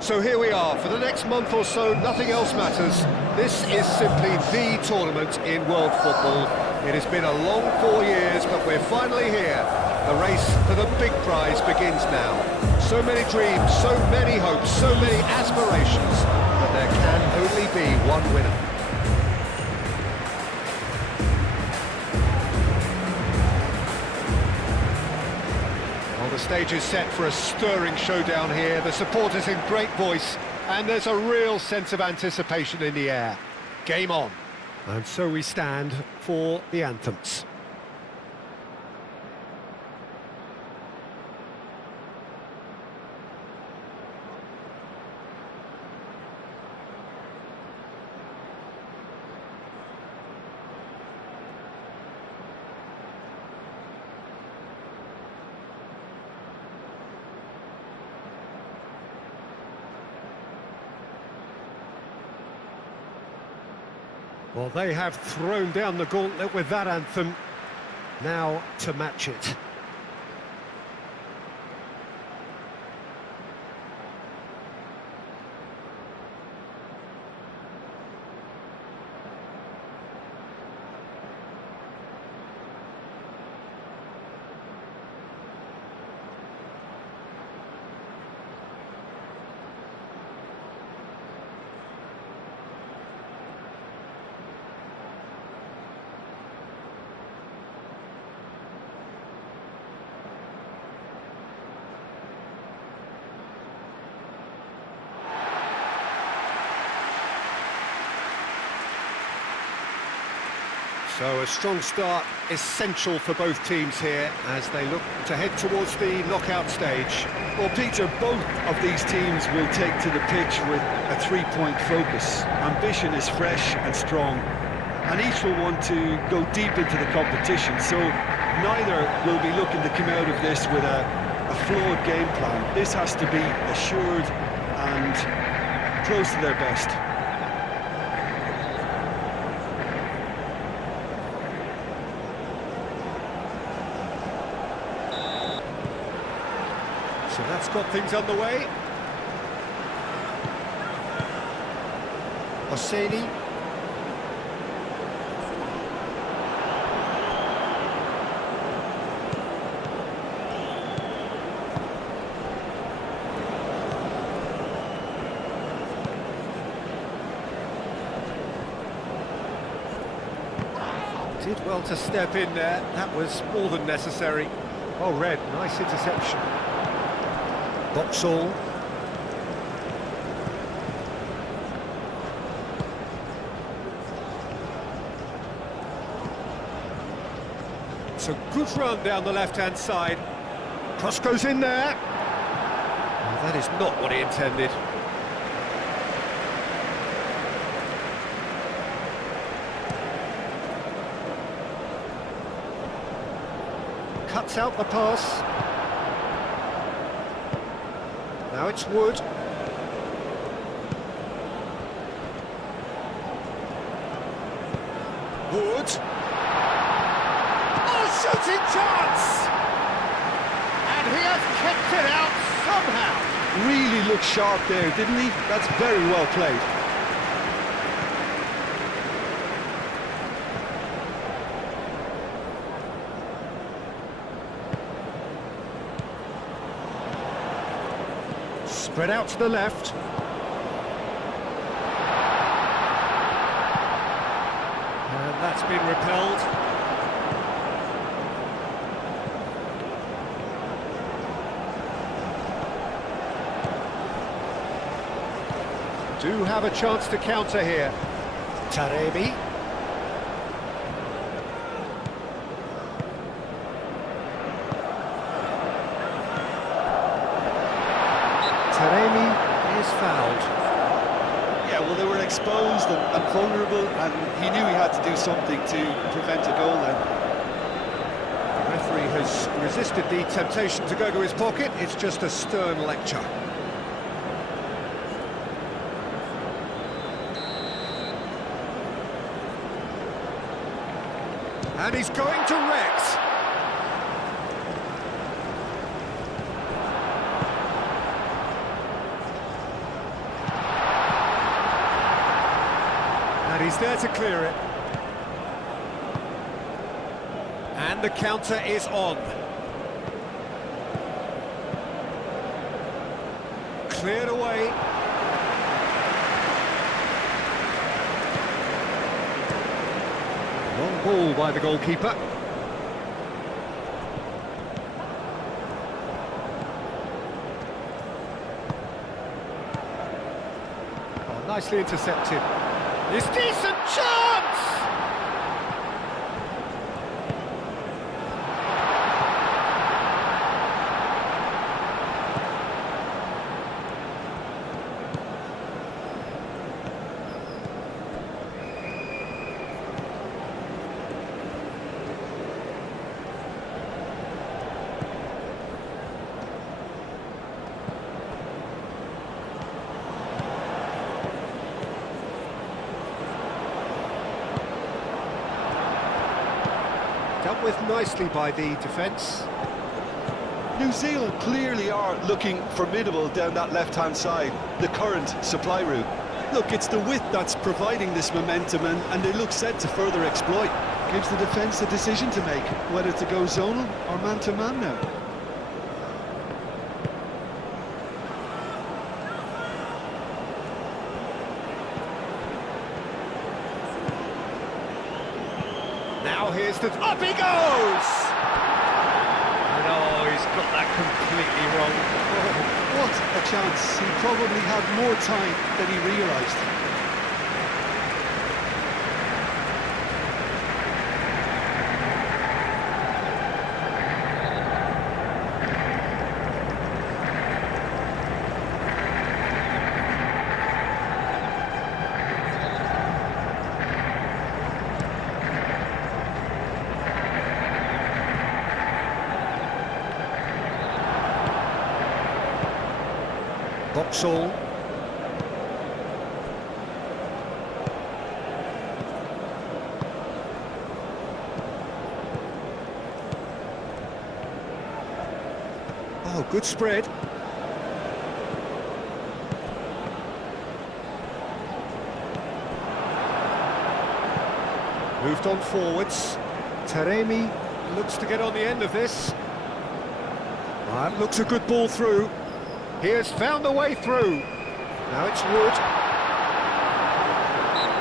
So here we are, for the next month or so, nothing else matters. This is simply the tournament in world football. It has been a long 4 years, but we're finally here. The race for the big prize begins now. So many dreams, so many hopes, so many aspirations, but there can only be one winner. The stage is set for a stirring showdown here. The supporters in great voice, and there's a real sense of anticipation in the air. Game on. And so we stand for the anthems. Well, they have thrown down the gauntlet with that anthem. Now to match it. So a strong start, essential for both teams here as they look to head towards the knockout stage. Well, Peter, both of these teams will take to the pitch with a three-point focus. Ambition is fresh and strong, and each will want to go deep into the competition, so neither will be looking to come out of this with a flawed game plan. This has to be assured and close to their best. So that's got things underway. Hosseini. Did well to step in there. That was more than necessary. Oh, Red, nice interception. Boxall. It's a good run down the left-hand side. Cross goes in there. Oh, that is not what he intended. Cuts out the pass. Now it's Wood. Wood. Oh, shooting chance! And he has kept it out somehow. Really looked sharp there, didn't he? That's very well played. Spread out to the left. And that's been repelled. Do have a chance to counter here. Taremi. Taremi is fouled. Yeah, well, they were exposed and vulnerable, and he knew he had to do something to prevent a goal then. The referee has resisted the temptation to go to his pocket. It's just a stern lecture. And he's going direct. And he's there to clear it. And the counter is on. Cleared away. Long ball by the goalkeeper. Oh, nicely intercepted. It's decent chance! Dealt with nicely by the defence. New Zealand clearly are looking formidable down that left-hand side, the current supply route. Look, it's the width that's providing this momentum, and they look set to further exploit. Gives the defence a decision to make, whether to go zonal or man-to-man now. Now here's the... Up he goes! And oh, he's got that completely wrong. Oh, what a chance. He probably had more time than he realised. Vauxhall. Oh, good spread. Moved on forwards. Taremi looks to get on the end of this. That looks a good ball through. He has found the way through. Now it's Wood.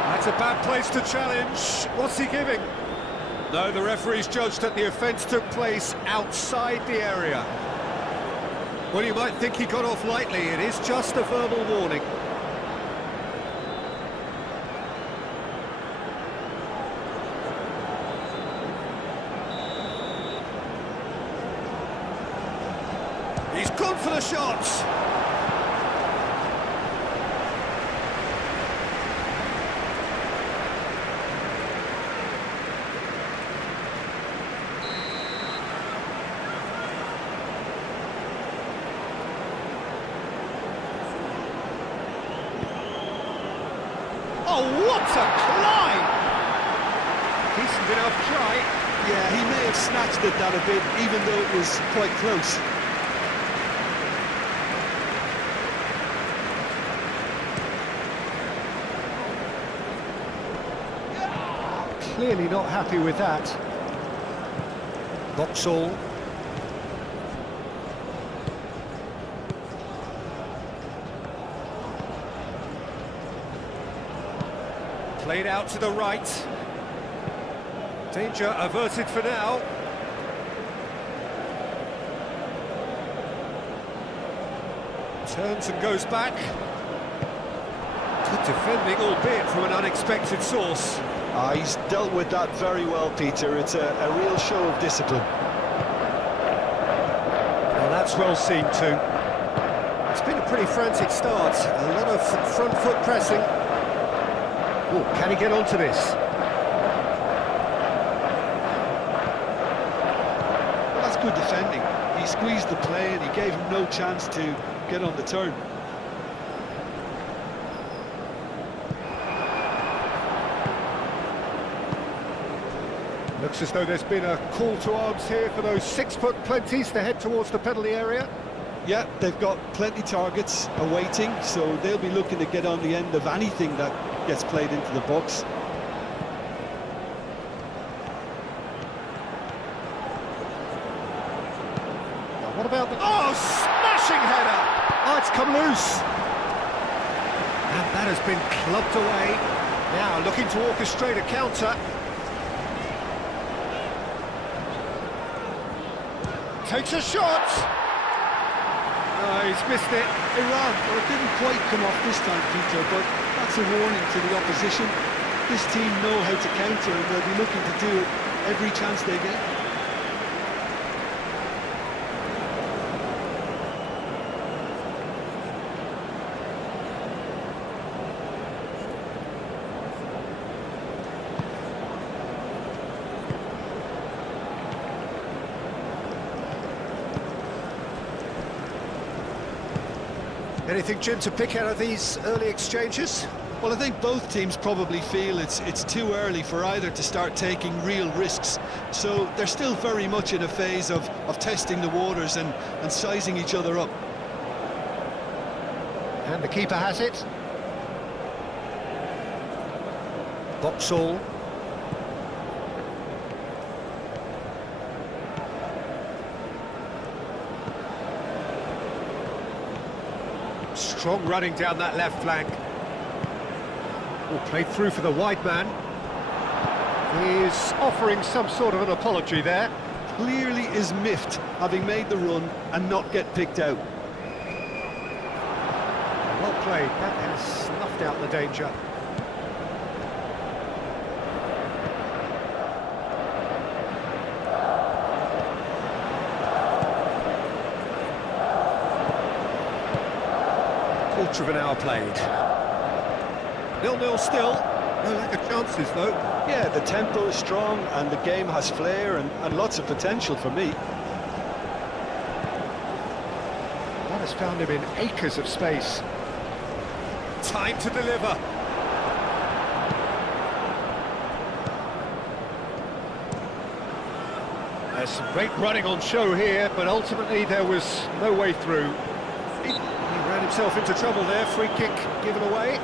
That's a bad place to challenge. What's he giving? No, the referee's judged that the offence took place outside the area. Well, you might think he got off lightly. It is just a verbal warning. He's gone for the shots. Oh, what a climb! Decent enough try. Yeah, he may have snatched at that a bit, even though it was quite close. Clearly not happy with that. Vauxhall. Played out to the right. Danger averted for now. Turns and goes back. Good defending, albeit from an unexpected source. He's dealt with that very well, Peter. It's a real show of discipline. Well, that's well seen too. It's been a pretty frantic start. A lot of front foot pressing. Oh, can he get onto this? Well, that's good defending. He squeezed the play and he gave him no chance to get on the turn. Looks as though there's been a call to arms here for those 6 foot plenties to head towards the penalty area. Yeah, they've got plenty targets awaiting, so they'll be looking to get on the end of anything that gets played into the box. Now, what about the... Oh, smashing header! Oh, it's come loose. And that has been clubbed away. Now looking to orchestrate a counter. Takes a shot! Oh, he's missed it. Iran, well, it didn't quite come off this time, Peter, but that's a warning to the opposition. This team know how to counter, and they'll be looking to do it every chance they get. Anything, Jim, to pick out of these early exchanges? Well, I think both teams probably feel it's too early for either to start taking real risks. So they're still very much in a phase of testing the waters and sizing each other up. And the keeper has it. Boxall. Strong running down that left flank. Oh, played through for the wide man. He's offering some sort of an apology there. Clearly is miffed, having made the run and not get picked out. Well played, that has snuffed out the danger. Quarter of an hour played. 0-0 still. No lack of chances, though. Yeah, the tempo is strong and the game has flair and lots of potential for me. That has found him in acres of space. Time to deliver. There's some great running on show here, but ultimately there was no way through. He ran himself into trouble there. Free kick given away.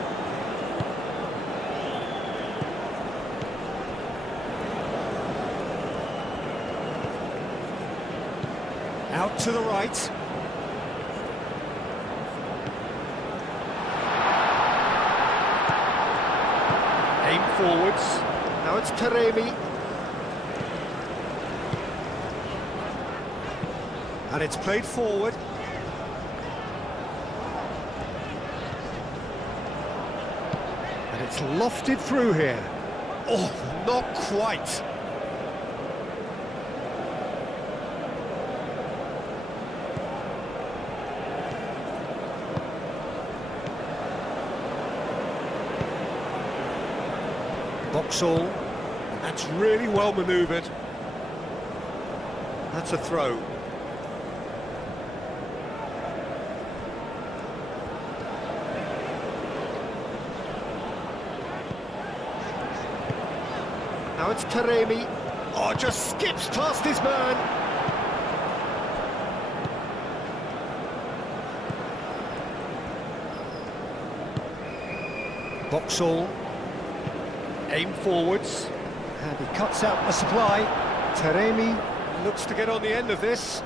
Out to the right. Aim forwards. Now it's Taremi. And it's played forward. And it's lofted through here. Oh, not quite. Boxall. That's really well manoeuvred. That's a throw. Now it's Taremi. Oh, just skips past his man. Boxall. Aim forwards. And he cuts out the supply. Taremi looks to get on the end of this.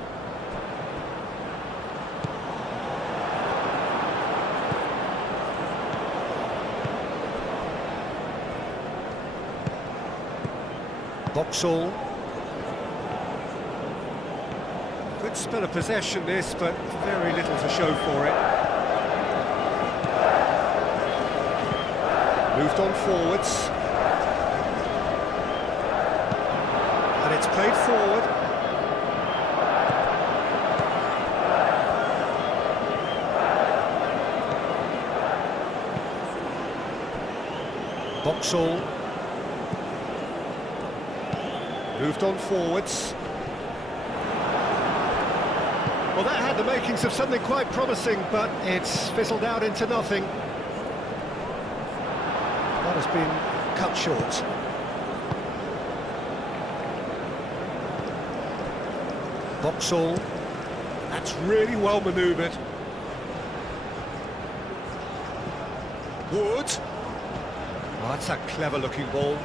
Boxall. Good spell of possession this, but very little to show for it. Moved on forwards. And it's played forward. Boxall. Moved on forwards. Well, that had the makings of something quite promising, but it's fizzled out into nothing. That has been cut short. Boxall. That's really well manoeuvred. Wood. Oh, that's a clever-looking ball.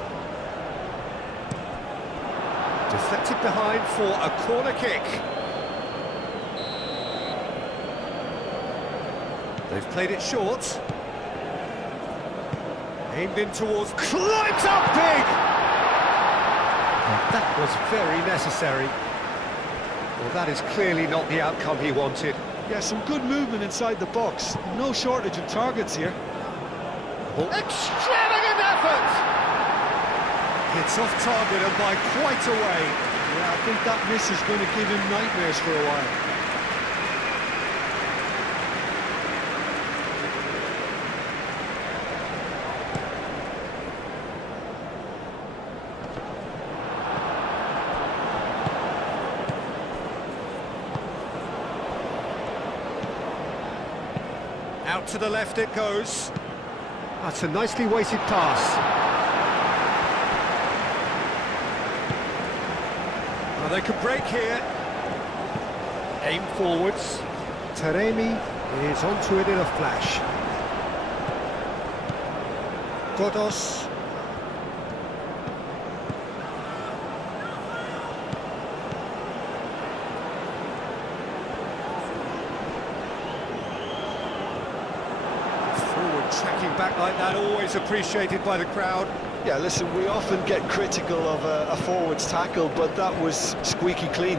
Deflected behind for a corner kick. They've played it short. Aimed in towards... Climbs up big! And that was very necessary. Well, that is clearly not the outcome he wanted. Yeah, some good movement inside the box. No shortage of targets here. Well, extravagant effort! It's off target and by quite a way. Yeah, I think that miss is going to give him nightmares for a while. Out to the left it goes. That's a nicely weighted pass. Well, they could break here. Aim forwards. Taremi is onto it in a flash. Godos. Tracking back like that, always appreciated by the crowd. Yeah, listen, we often get critical of a forward's tackle, but that was squeaky clean.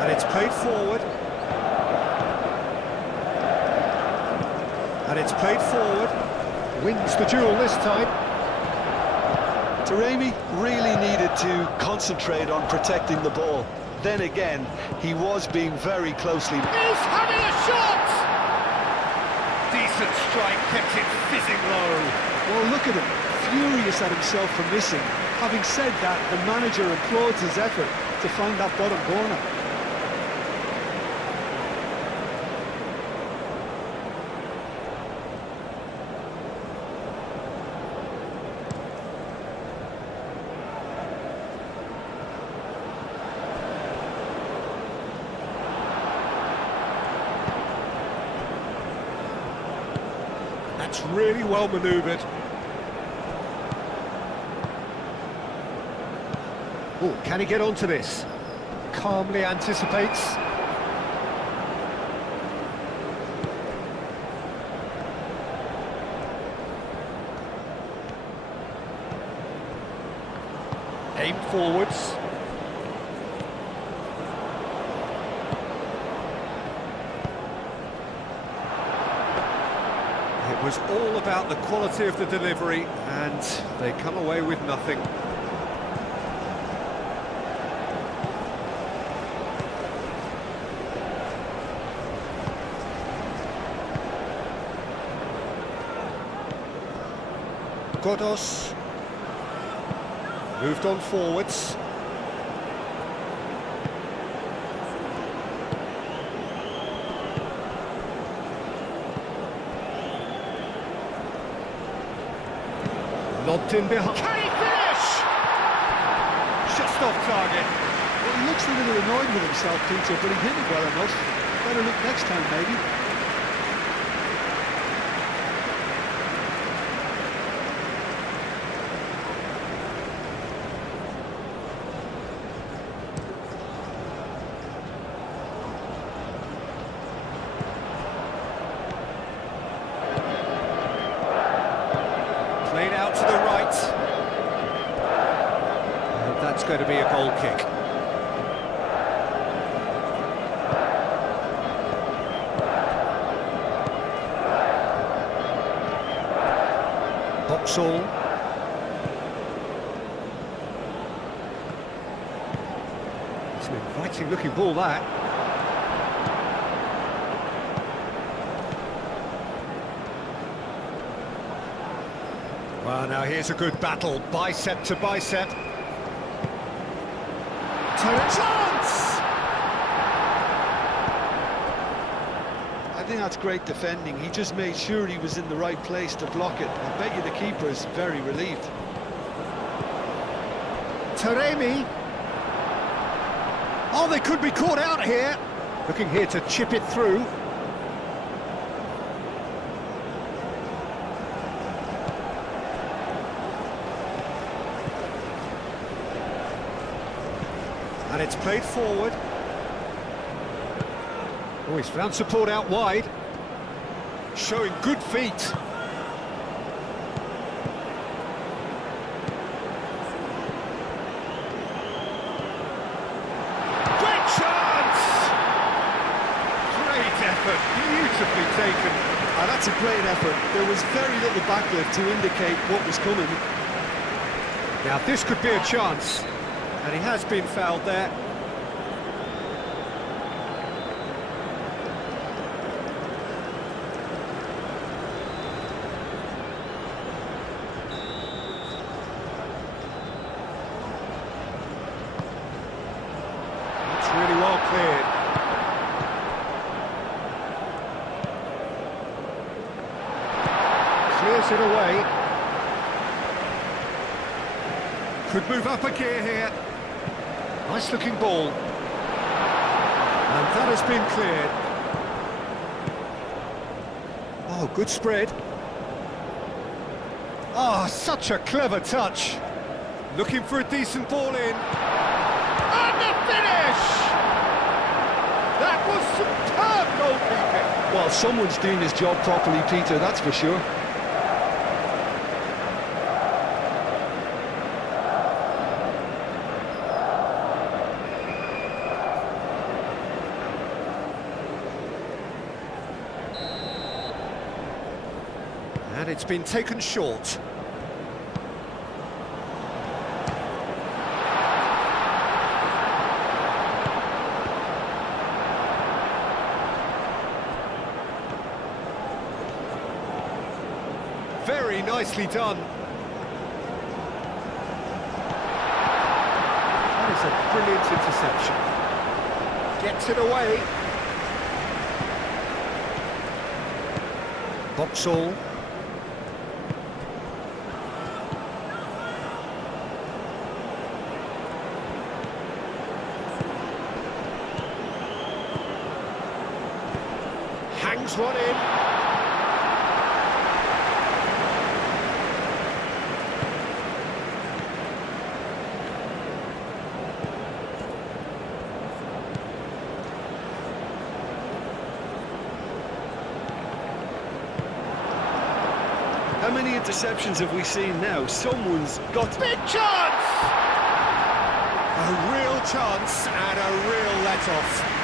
And it's played forward. And it's played forward. Wins the duel this time. Taremi really needed to concentrate on protecting the ball. Then again, he was being very closely... He's having a shot! Decent strike, kept it fizzing low. Well, look at him, furious at himself for missing. Having said that, the manager applauds his effort to find that bottom corner. That's really well manoeuvred. Oh, can he get onto this? Calmly anticipates. Aim forwards. It was all about the quality of the delivery, and they come away with nothing. Godos moved on forwards. Lobbed in behind. Can he finish? Just off target. Well, he looks a little annoyed with himself, Peter, but he hit it well enough. Better look next time, maybe. Played out to the right. And that's going to be a goal kick. Boxall. It's an inviting looking ball, that. Well, now here's a good battle, bicep to bicep. Chance! I think that's great defending. He just made sure he was in the right place to block it. I bet you the keeper is very relieved. Taremi. Oh, they could be caught out here. Looking here to chip it through. And it's played forward. Oh, he's found support out wide. Showing good feet. Great chance! Great effort, beautifully taken. And that's a great effort. There was very little backlift to indicate what was coming. Now this could be a chance. And he has been fouled there. That's really well cleared. Clears it away. Could move up a gear here. Nice looking ball. And that has been cleared. Oh, good spread. Oh, such a clever touch. Looking for a decent ball in. And the finish! That was superb goalkeeping. Well, someone's doing his job properly, Peter, that's for sure. And it's been taken short. Very nicely done. That is a brilliant interception. Gets it away. Boxall. Hangs one in. How many interceptions have we seen now? Someone's got to... Big chance! A real chance and a real let-off.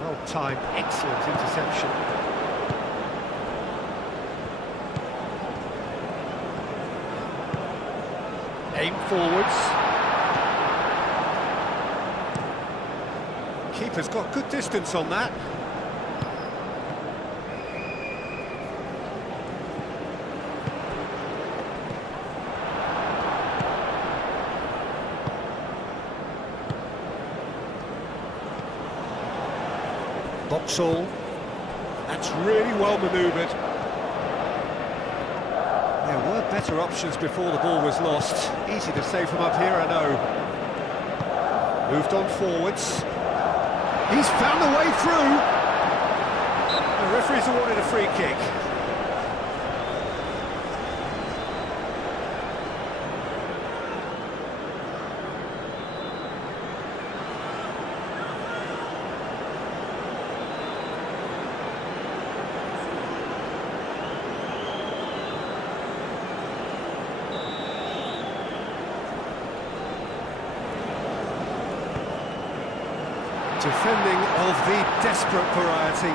Well timed, excellent interception. Aim forwards. Keeper's got good distance on that. Boxall. That's really well manoeuvred. There were better options before the ball was lost. Easy to say from up here, I know. Moved on forwards. He's found the way through. The referee's awarded a free kick. Defending of the desperate variety.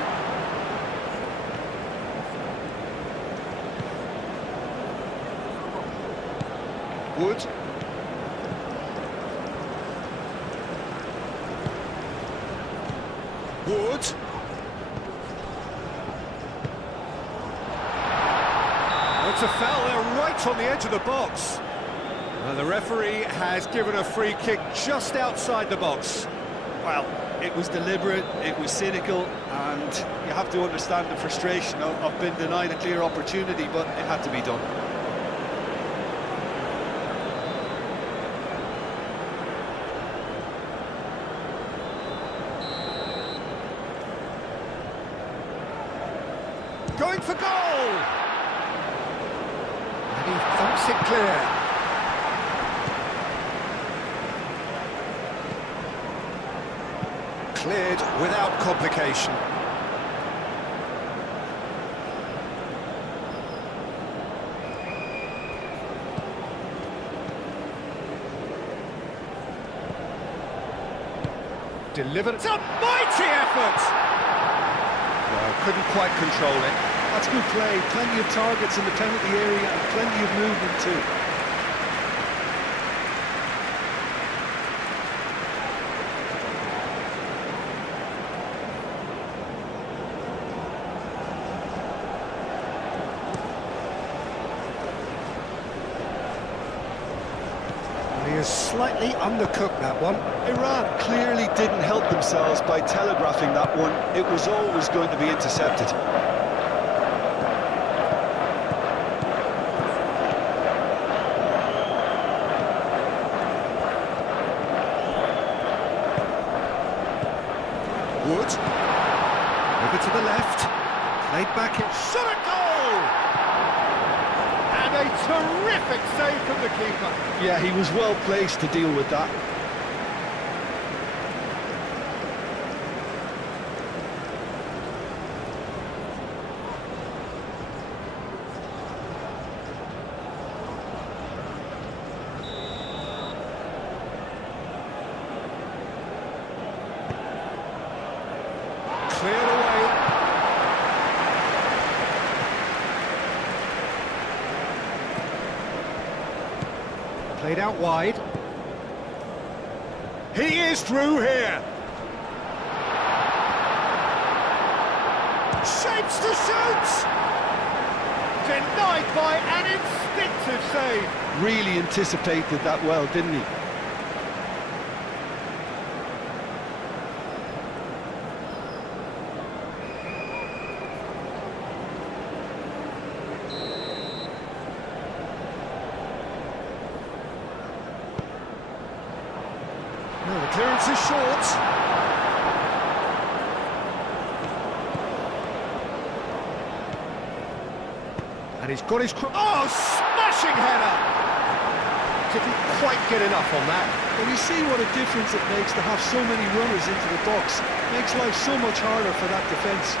Wood. Wood. It's a foul there right on the edge of the box. And the referee has given a free kick just outside the box. Well, it was deliberate, it was cynical, and you have to understand the frustration of being denied a clear opportunity, but it had to be done. Going for goal! And he thumps it clear. Cleared without complication. Delivered. It's a mighty effort! Well, couldn't quite control it. That's good play, plenty of targets in the penalty area and plenty of movement too. He is slightly undercooked, that one. Iran clearly didn't help themselves by telegraphing that one. It was always going to be intercepted. Wood. Over to the left. Played back in. Shot a goal! And a terrific save from the keeper. Yeah, he was well placed to deal with that. Cleared away. Played out wide. He is through here. Shapes to shoot. Denied by an instinctive save. Really anticipated that well, didn't he? No, the clearance is short. And he's got his... Oh, smashing header! Didn't quite get enough on that. When you see what a difference it makes to have so many runners into the box, makes life so much harder for that defence.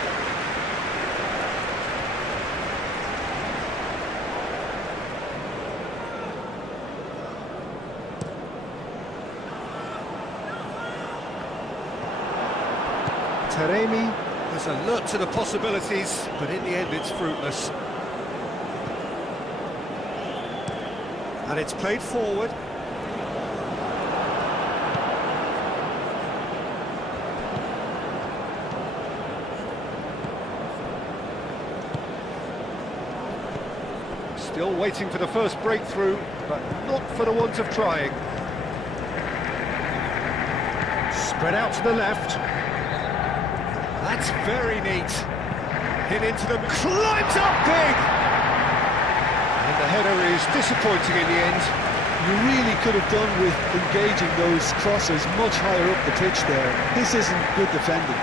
Taremi was alert to the possibilities, but in the end it's fruitless. And it's played forward. Still waiting for the first breakthrough, but not for the want of trying. Spread out to the left. That's very neat. Hit into them, climbs up big! And the header is disappointing in the end. You really could have done with engaging those crosses much higher up the pitch there. This isn't good defending.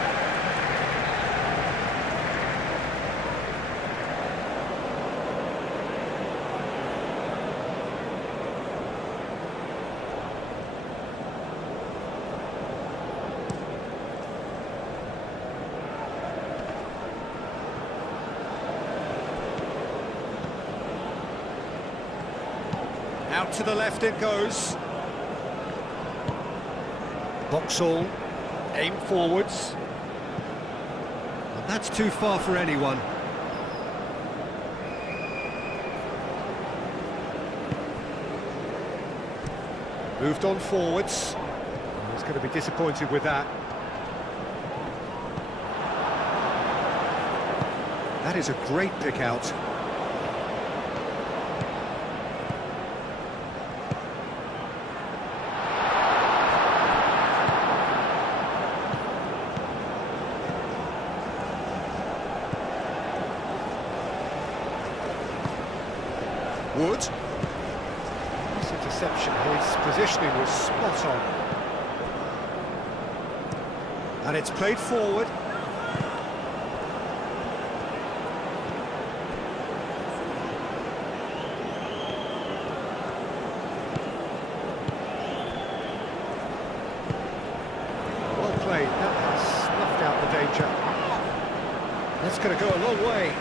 Out to the left it goes. Boxall, aim forwards. And that's too far for anyone. Moved on forwards. He's going to be disappointed with that. That is a great pick out. Wood. This interception, his positioning was spot on. And it's played forward. Well played, that has snuffed out the danger. That's going to go a long way.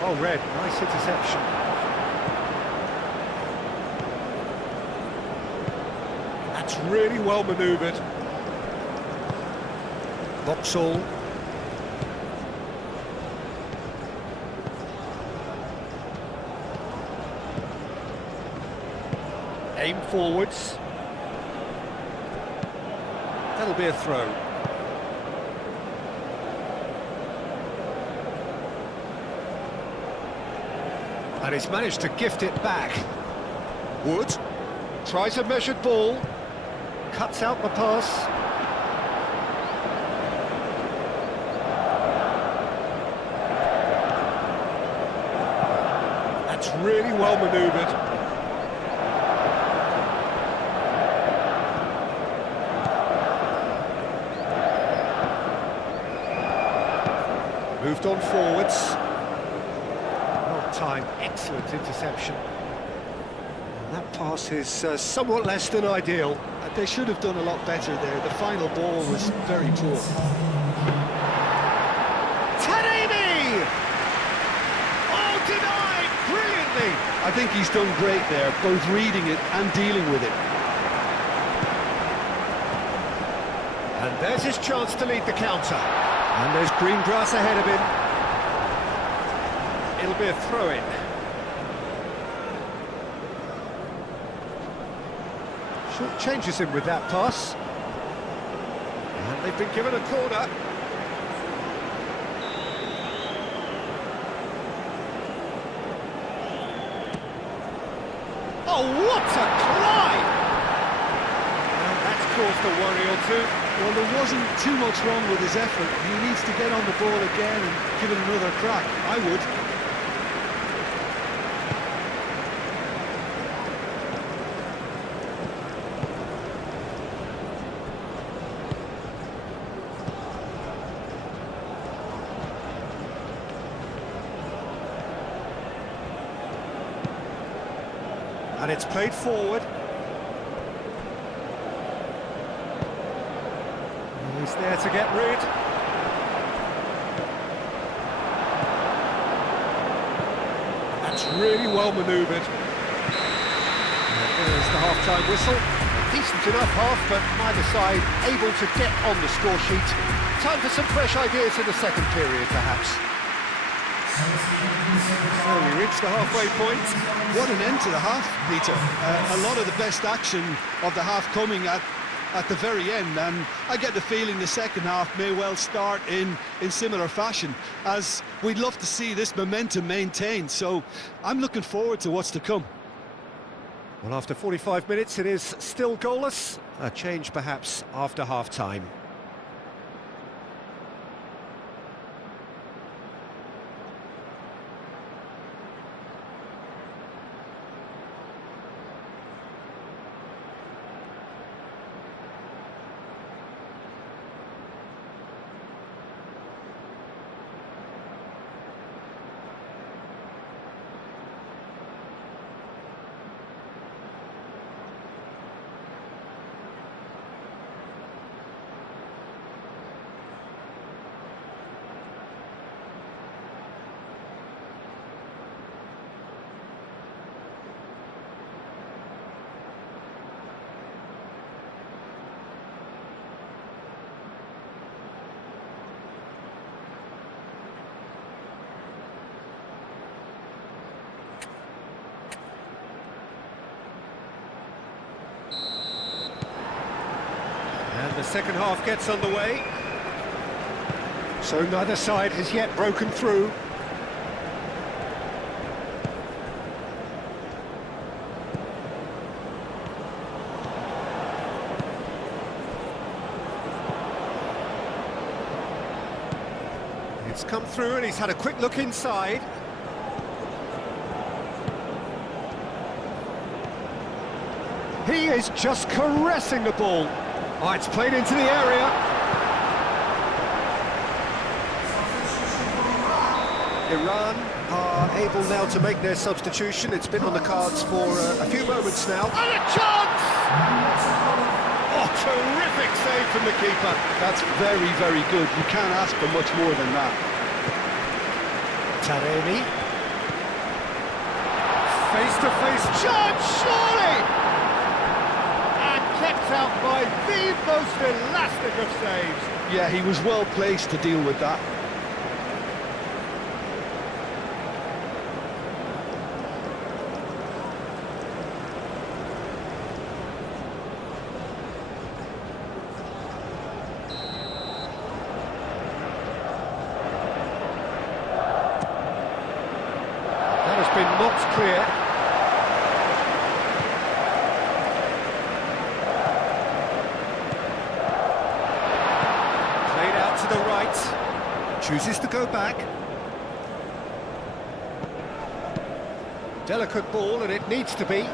Oh, Red, nice interception. That's really well manoeuvred. Vauxhall. Aim forwards. That'll be a throw. And he's managed to gift it back. Wood tries a measured ball, cuts out the pass. That's really well manoeuvred. Moved on forwards. Well timed, excellent interception. And that pass is somewhat less than ideal. They should have done a lot better there. The final ball was very poor. Taremi! Oh, denied brilliantly! I think he's done great there, both reading it and dealing with it. And there's his chance to lead the counter. And there's green grass ahead of him. It'll be a throw-in. Short changes him with that pass. And they've been given a corner. Oh, what a climb! And that's caused a worry or two. Well, there wasn't too much wrong with his effort. He needs to get on the ball again and give it another crack. I would. And it's played forward. He's there to get rid. That's really well manoeuvred. There's the half-time whistle. Decent enough half, but neither side able to get on the score sheet. Time for some fresh ideas in the second period, perhaps. So we reached the halfway point. What an end to the half, Peter. A lot of the best action of the half coming at the very end, and I get the feeling the second half may well start in similar fashion, as we'd love to see this momentum maintained. So I'm looking forward to what's to come. Well, after 45 minutes, it is still goalless. A change, perhaps, after half-time. And the second half gets underway. So neither side has yet broken through. It's come through and he's had a quick look inside. He is just caressing the ball. Oh, it's played into the area. Iran are able now to make their substitution. It's been on the cards for a few moments now. And a chance! Oh, terrific save from the keeper. That's very, very good. You can't ask for much more than that. Taremi. Face-to-face chance, surely! And kept out by the most elastic of saves. Yeah, he was well placed to deal with that. That has been knocked clear. Played out to the right. Chooses to go back. Delicate ball, and it needs to be.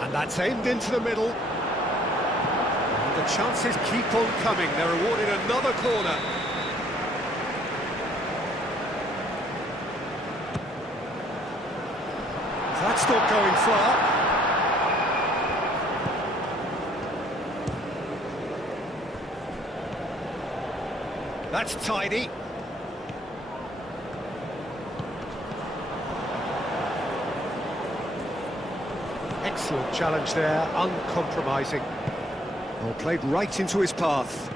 And that's aimed into the middle. And the chances keep on coming. They're awarded another corner. That's not going far. That's tidy. Excellent challenge there, uncompromising. Well, played right into his path.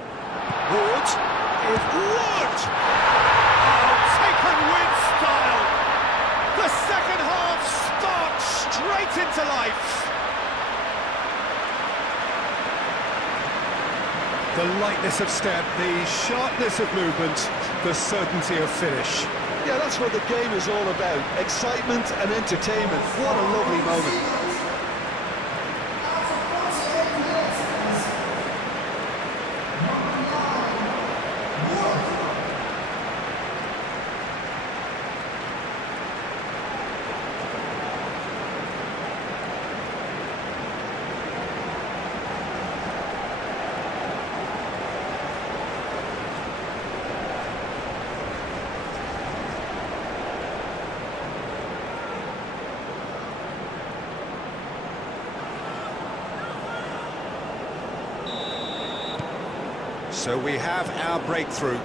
Wood is Wood! Oh, taken with style! The second half sparks straight into life. The lightness of step, the sharpness of movement, the certainty of finish. Yeah, that's what the game is all about. Excitement and entertainment. What a lovely moment. So we have our breakthrough.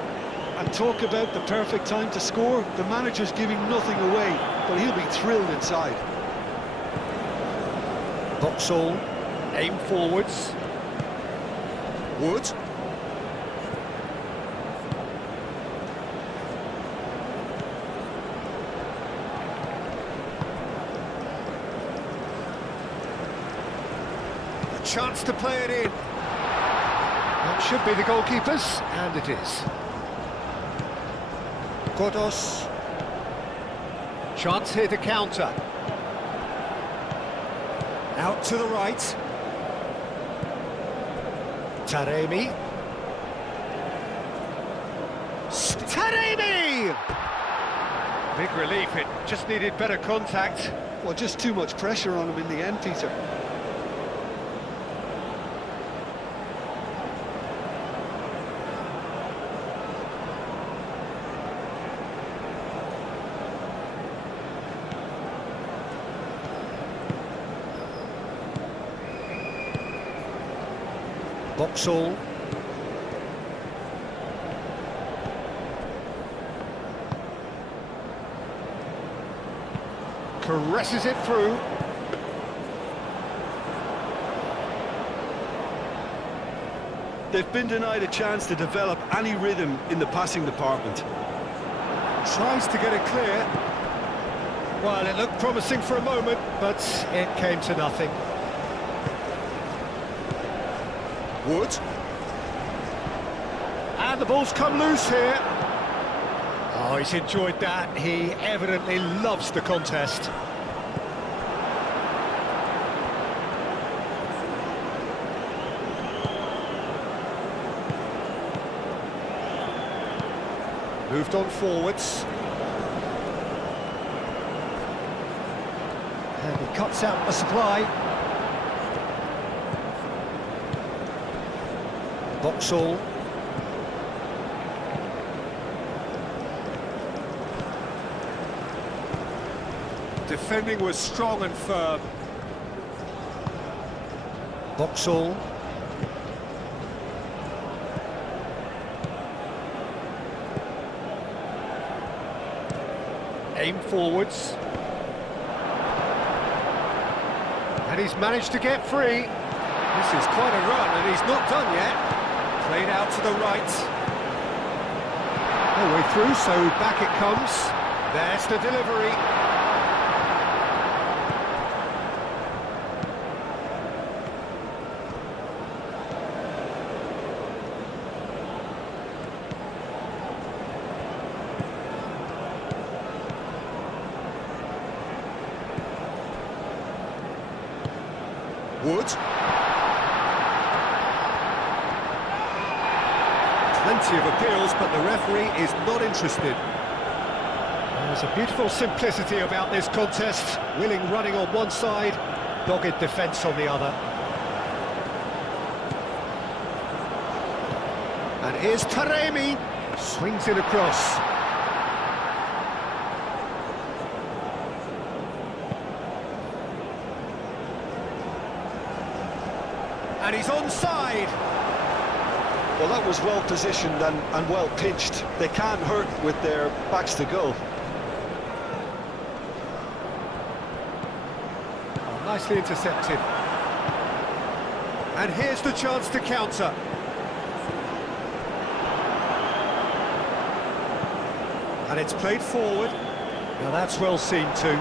And talk about the perfect time to score. The manager's giving nothing away, but he'll be thrilled inside. Boxall, aim forwards. Wood. A chance to play it in. That should be the goalkeepers, and it is. Godos. Chance here to counter. Out to the right. Taremi. Taremi! Big relief, it just needed better contact. Well, just too much pressure on him in the end, Peter. Boxall. Caresses it through. They've been denied a chance to develop any rhythm in the passing department. Tries to get it clear. Well, it looked promising for a moment, but it came to nothing. Wood. And the ball's come loose here. Oh, he's enjoyed that. He evidently loves the contest. Moved on forwards. And he cuts out the supply. Vauxhall. Defending was strong and firm. Vauxhall. Aim forwards. And he's managed to get free. This is quite a run, and he's not done yet. Played out to the right. No way through, so back it comes. There's the delivery. Wood. Plenty of appeals, but the referee is not interested. There's a beautiful simplicity about this contest. Willing running on one side, dogged defence on the other. And here's Taremi. Swings it across. And he's onside. Well, that was well positioned and well pitched. They can't hurt with their backs to goal. Oh, nicely intercepted. And here's the chance to counter. And it's played forward. Now that's well seen too.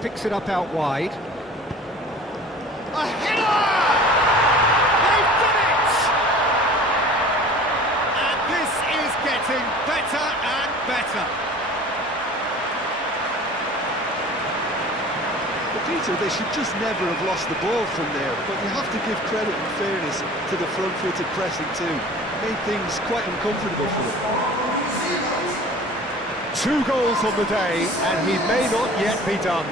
Picks it up out wide. A header! They've done it! And this is getting better and better. But Peter, they should just never have lost the ball from there, but you have to give credit and fairness to the front-footed pressing too. Made things quite uncomfortable for them. 2 goals on the day, and he may not yet be done.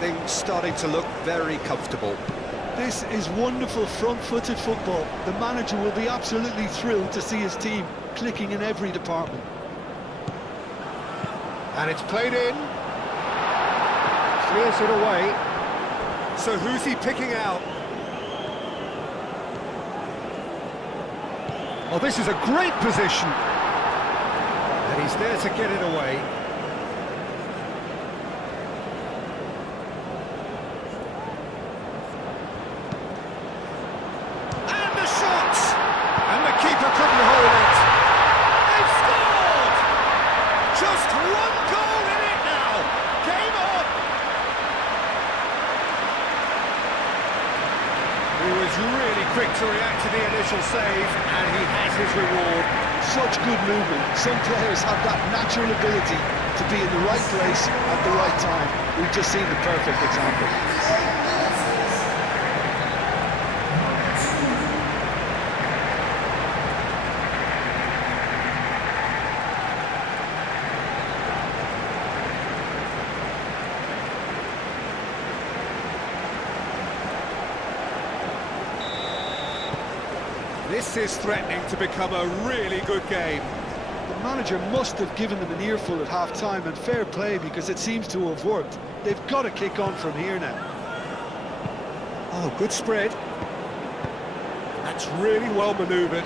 Things starting to look very comfortable. This is wonderful front-footed football. The manager will be absolutely thrilled to see his team clicking in every department. And it's played in. Clears it away. So who's he picking out? Oh, this is a great position. And he's there to get it away. And the shot! And the keeper couldn't hold it. They've scored! Just one goal in it now. Game on. He was really quick to react to the initial save, and he has his reward. Such good movement. Some players have that natural ability to be in the right place at the right time. We've just seen the perfect example. This is threatening to become a really good game. The manager must have given them an earful at half-time, and fair play because it seems to have worked. They've got to kick on from here now. Oh, good spread. That's really well manoeuvred.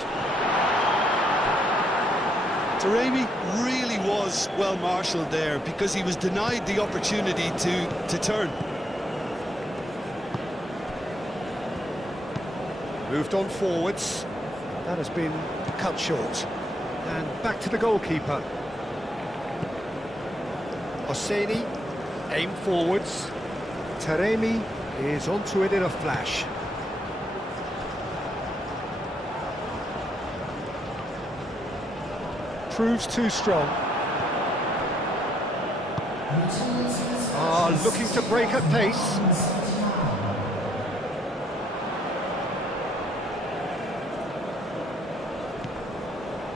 Taremi really was well marshalled there because he was denied the opportunity to turn. Moved on forwards. That has been cut short. And back to the goalkeeper. Oseni, aim forwards. Taremi is onto it in a flash. proves too strong. Looking to break at pace.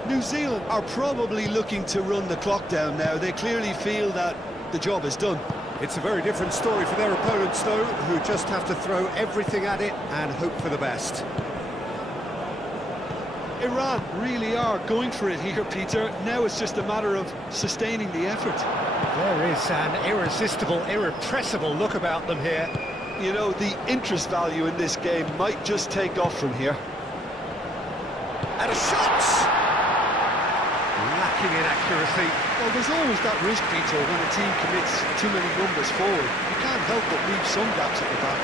New Zealand are probably looking to run the clock down now. They clearly feel that the job is done. It's a very different story for their opponents, though, who just have to throw everything at it and hope for the best. Iran really are going for it here, Peter. Now it's just a matter of sustaining the effort. There is an irresistible, irrepressible look about them here. You know, the interest value in this game might just take off from here. And a shot! Lacking in accuracy. Well, there's always that risk, Peter, when a team commits too many numbers forward. You can't help but leave some gaps at the back.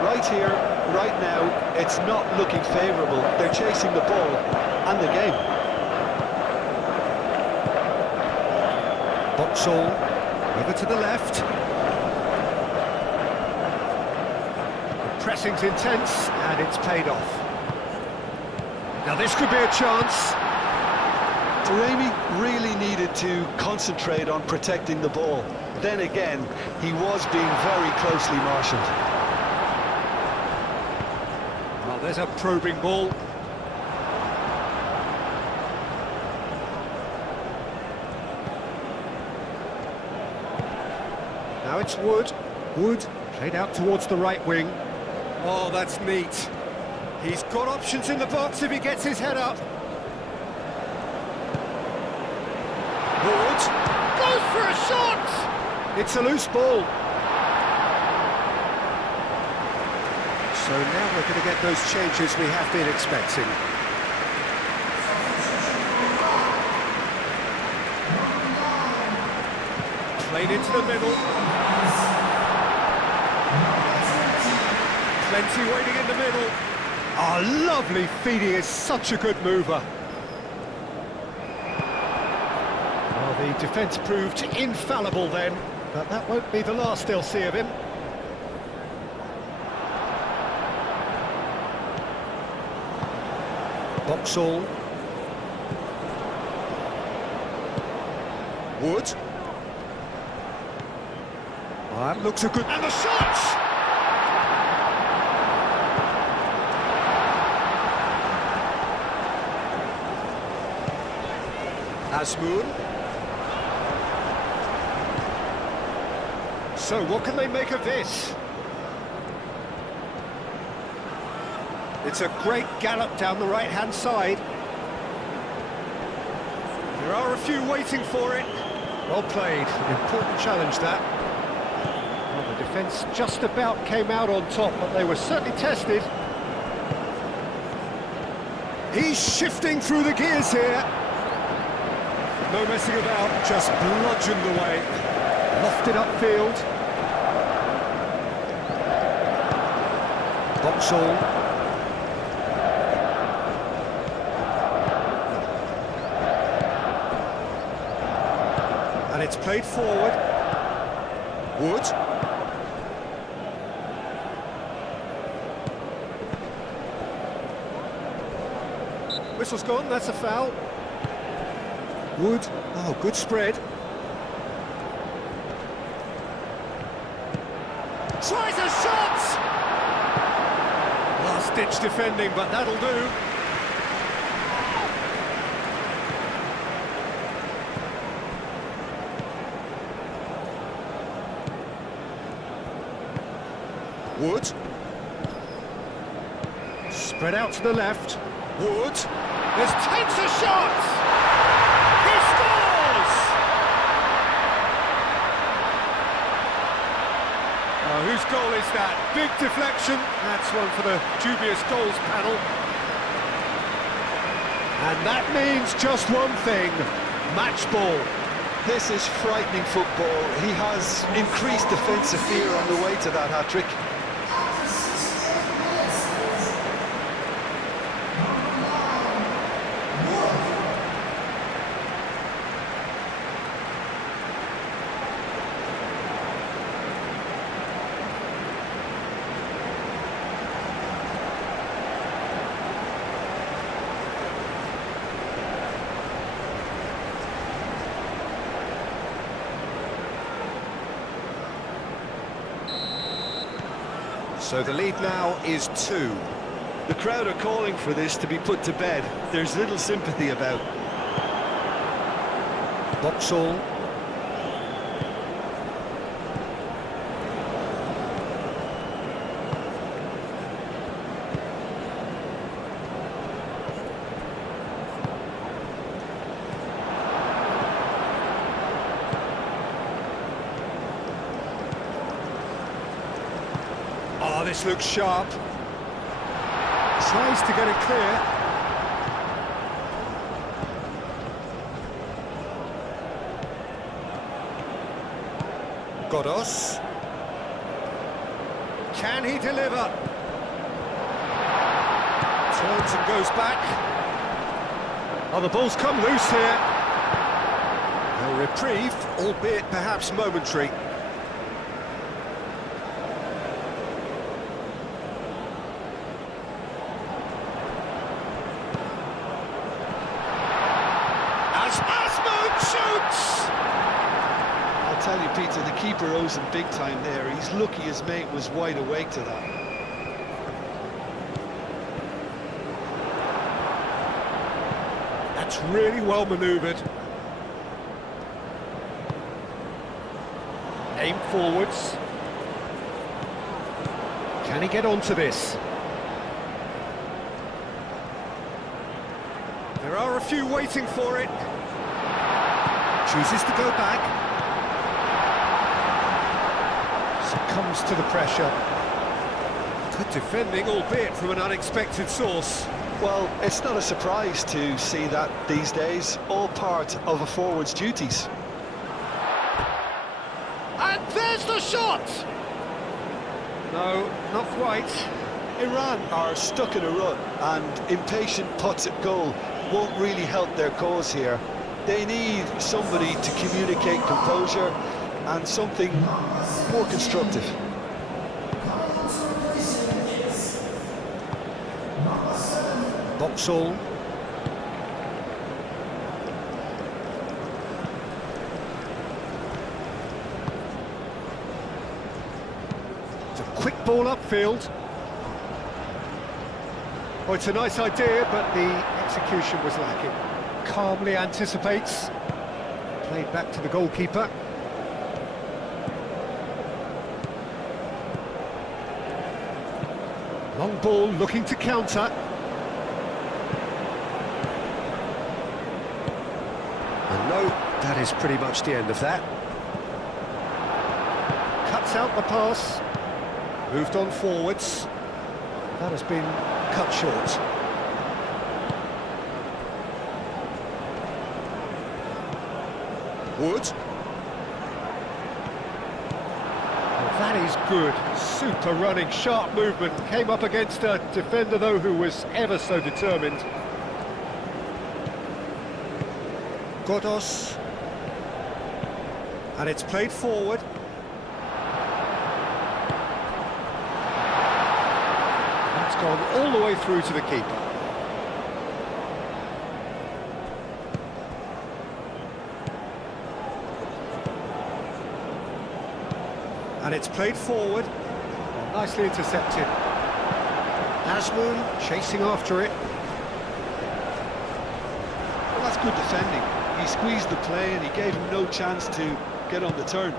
Right here, right now, it's not looking favourable. They're chasing the ball and the game. Boxall, over to the left. The pressing's intense, and it's paid off. Now this could be a chance. Taremi really needed to concentrate on protecting the ball. Then again, he was being very closely marshalled. Well, there's a probing ball. Now it's Wood. Wood played out towards the right wing. Oh, that's neat. He's got options in the box if he gets his head up. Wood goes for a shot! It's a loose ball. So now we're going to get those changes we have been expecting. Played into the middle. Plenty waiting in the middle. Oh, lovely feeding, is such a good mover. Well, the defence proved infallible then, but that won't be the last they'll see of him. Boxall. Wood. That looks a good... And the shot! Azmoun. So, what can they make of this? It's a great gallop down the right-hand side. There are a few waiting for it. Well played. Important challenge, that. Well, the defence just about came out on top, but they were certainly tested. He's shifting through the gears here. No messing about, just bludgeoned away. Lofted upfield. Boxall. And it's played forward. Wood. Whistle's gone, that's a foul. Wood, oh, good spread. Tries a shot! Last-ditch defending, but that'll do. Wood. Spread out to the left. Wood. This takes a shot! He scores! Oh, whose goal is that? Big deflection. That's one for the dubious goals panel. And that means just one thing. Match ball. This is frightening football. He has increased defensive fear on the way to that hat-trick. So the lead now is 2. The crowd are calling for this to be put to bed. There's little sympathy about. Boxall. Oh, this looks sharp. Tries to get it clear. Godos. Can he deliver? Turns and goes back. Oh, the ball's come loose here. A reprieve, albeit perhaps momentary. I'll tell you, Peter, the keeper owes him big time there. He's lucky his mate was wide awake to that. That's really well manoeuvred. Aim forwards. Can he get onto this? There are a few waiting for it. Chooses to go back. Succumbs to the pressure. Good defending, albeit from an unexpected source. Well, it's not a surprise to see that these days, all part of a forward's duties. And there's the shot! No, not quite. Iran are stuck in a rut, and impatient putts at goal won't really help their cause here. They need somebody to communicate composure and something more constructive. Boxall. It's a quick ball upfield. Oh, it's a nice idea, but the execution was lacking. Calmly anticipates. Played back to the goalkeeper. Long ball looking to counter. And no, that is pretty much the end of that. Cuts out the pass. Moved on forwards. That has been cut short. Wood. Well, that is good. Super running, sharp movement. Came up against a defender, though, who was ever so determined. Godos. And it's played forward. That's gone all the way through to the keeper. And it's played forward. Nicely intercepted. Azmoun chasing after it. Well, that's good defending. He squeezed the play and he gave him no chance to get on the turn.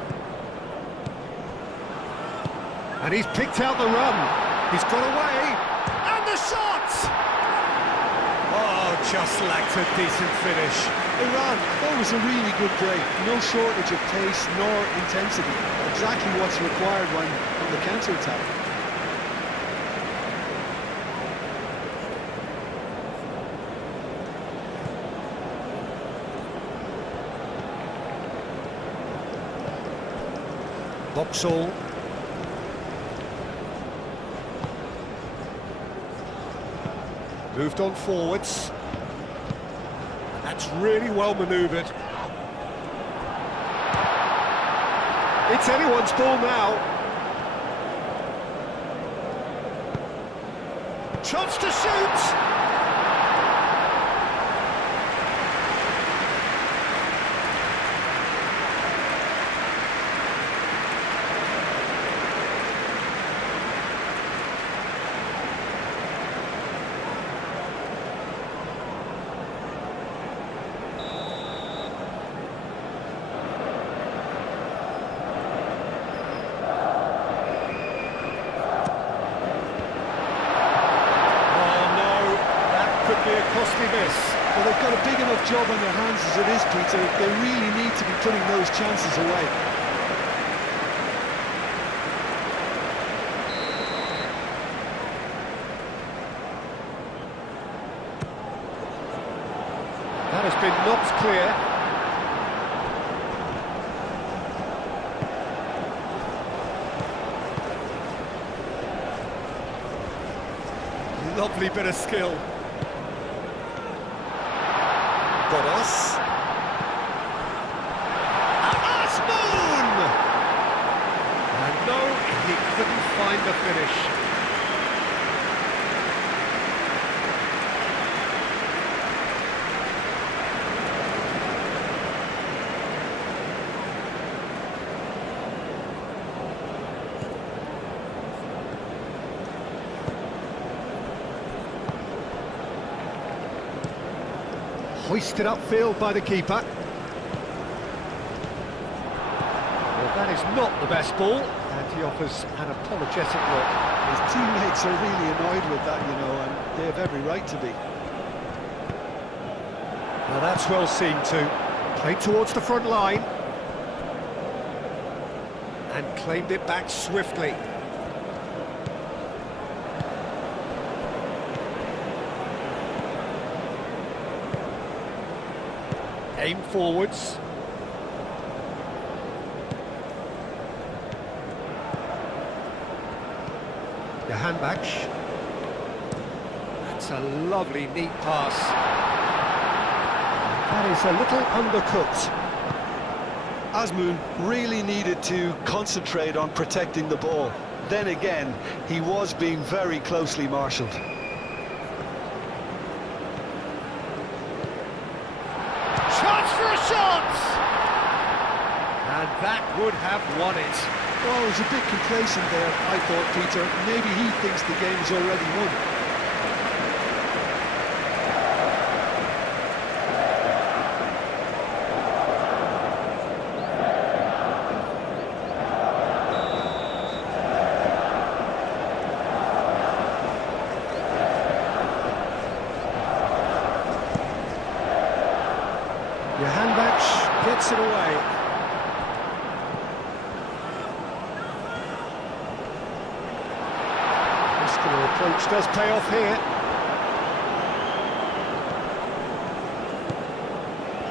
And he's picked out the run. He's got away. And the shot! Oh, just lacked a decent finish. Iran, that was a really good break. No shortage of pace nor intensity. Exactly what's required when on the counter-attack. Boxall. Moved on forwards. That's really well manoeuvred. It's anyone's ball now. Chance to shoot! Be a costly miss. Well, they've got a big enough job on their hands as it is, Peter. They really need to be putting those chances away. That has been knocked clear. Lovely bit of skill. Boros. Asmoon! And no, he couldn't find the finish. Hoisted upfield by the keeper. Well, that is not the best ball, and he offers an apologetic look. His teammates are really annoyed with that, you know, and they have every right to be. Well, that's well seen too. Played towards the front line. And claimed it back swiftly. Aim forwards. The handback. That's a lovely, neat pass. That is a little undercooked. Asmoon really needed to concentrate on protecting the ball. Then again, he was being very closely marshalled. Chance for a shot! And that would have won it. Well, he was a bit complacent there, I thought, Peter. Maybe he thinks the game's already won. Your handback gets it away. Muscular approach does pay off here.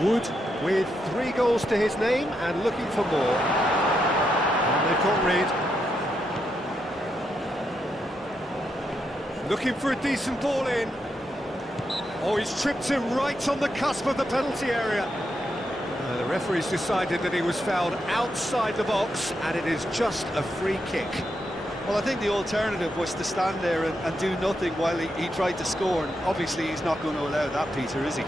Wood with 3 goals to his name and looking for more. And they've got rid. Looking for a decent ball in. Oh, he's tripped him right on the cusp of the penalty area. The referee's decided that he was fouled outside the box, and it is just a free kick. Well, I think the alternative was to stand there and do nothing while he tried to score, and obviously he's not going to allow that, Peter, is he?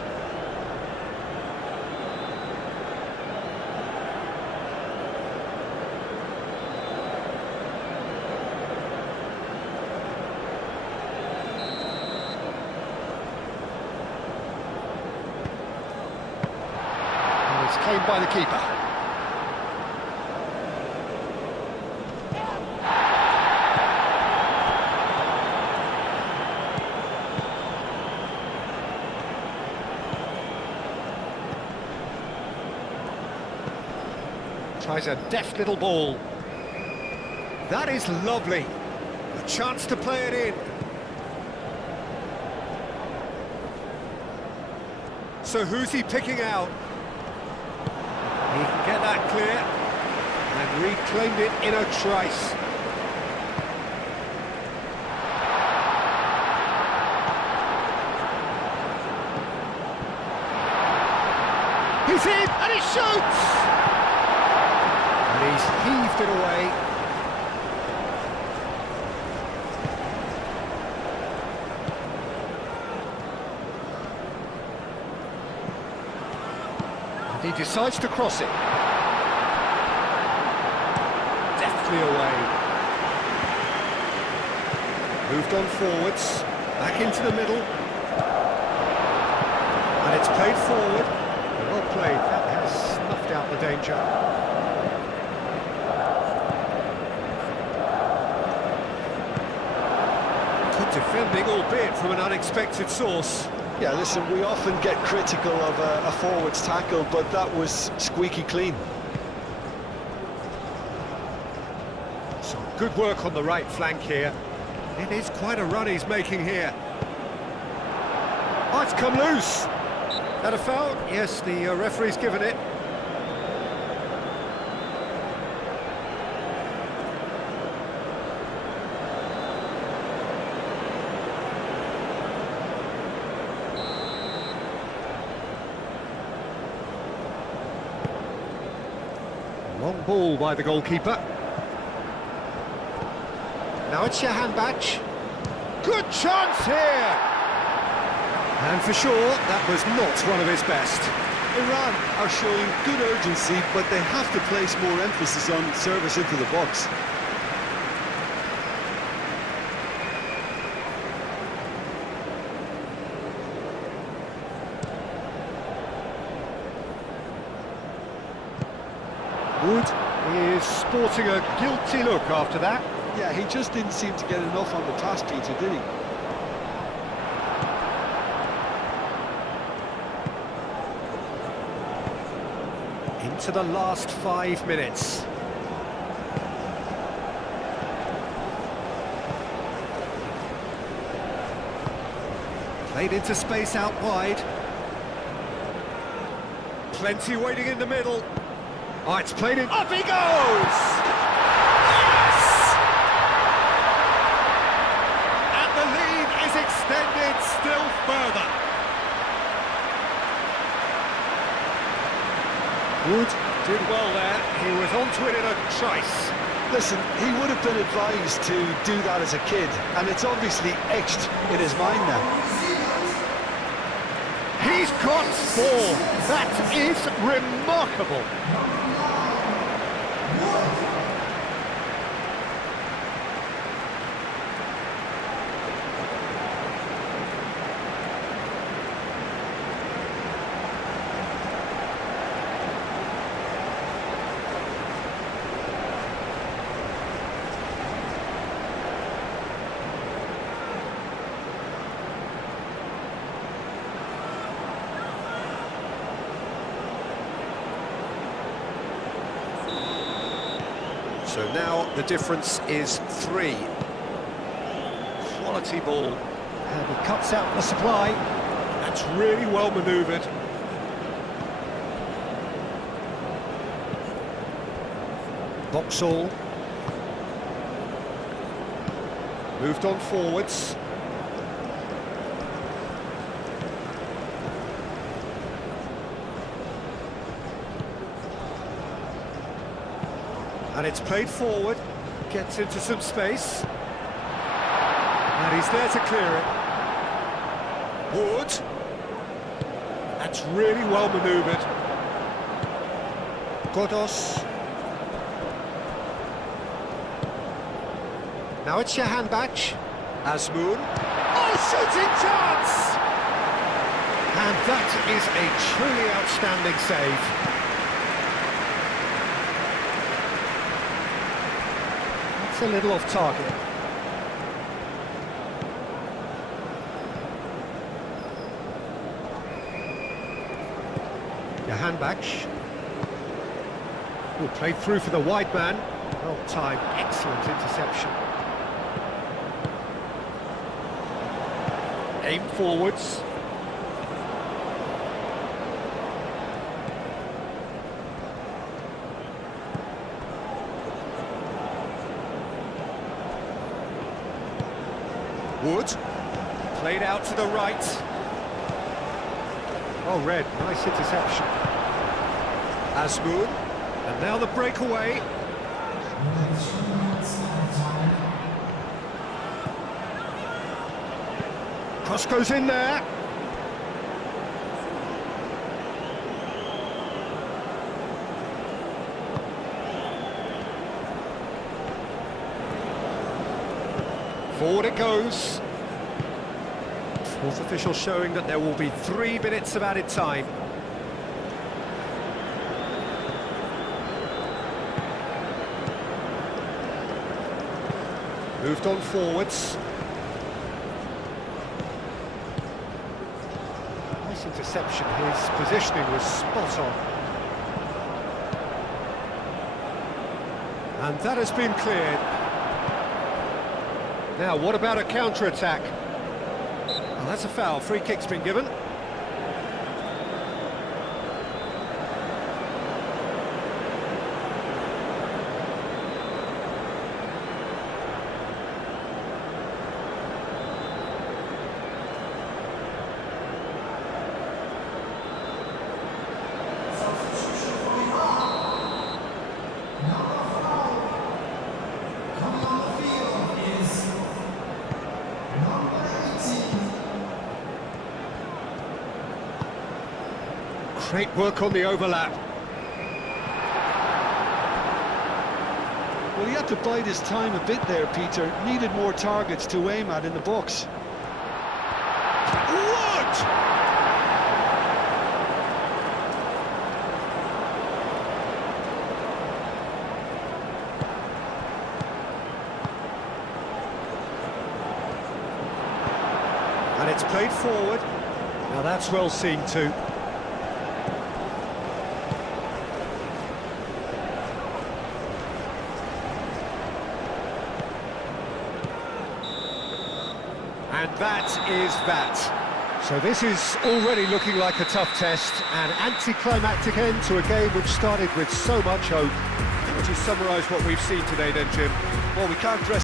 It's claimed by the keeper. Tries a deft little ball. That is lovely. A chance to play it in. So who's he picking out? He can get that clear. And and reclaimed it in a trice. He's in, and he shoots! And he's heaved it away. And he decides to cross it. Deftly away. Moved on forwards, back into the middle. And it's played forward. Well played, that has snuffed out the danger. Good defending, albeit from an unexpected source. Yeah, listen, we often get critical of a forward's tackle, but that was squeaky clean. Some good work on the right flank here. It is quite a run he's making here. Oh, it's come loose. That a foul? Yes, the referee's given it. Long ball by the goalkeeper. Now it's Shahanbach. Good chance here! And for sure, that was not one of his best. Iran are showing good urgency, but they have to place more emphasis on service into the box. Wood is sporting a guilty look after that. Yeah, he just didn't seem to get enough on the pass, Peter, did he? Into the last 5 minutes. Played into space out wide. Plenty waiting in the middle. Oh, it's played in. Up he goes! Yes! And the lead is extended still further. Wood did well there. He was onto it in a trice. Listen, he would have been advised to do that as a kid, and it's obviously etched in his mind now. He's got 4. That is remarkable. So now the difference is 3. Quality ball. And he cuts out the supply. That's really well manoeuvred. Boxall. Moved on forwards. And it's played forward, gets into some space. And he's there to clear it. Wood. That's really well manoeuvred. Godos. Now it's Shahanbach. Azmoun. Oh, shooting chance! And that is a truly outstanding save. A little off target. Shahanbach. Played through for the wide man. Well timed, excellent interception. Aim forwards. Wood. Played out to the right. Oh, Red, nice interception. Asmoon. And now the breakaway. Cross goes in there. Forward it goes. Fourth official showing that there will be 3 minutes of added time. Moved on forwards. Nice interception. His positioning was spot on. And that has been cleared. Now, what about a counter-attack? Well, that's a foul. Free kick's been given. Great work on the overlap. Well, he had to bide his time a bit there, Peter. Needed more targets to aim at in the box. Wood! And it's played forward. Now that's well seen too. And that is that. So this is already looking like a tough test, an anticlimactic end to a game which started with so much hope. Would you summarise what we've seen today then, Jim? Well, we can't dress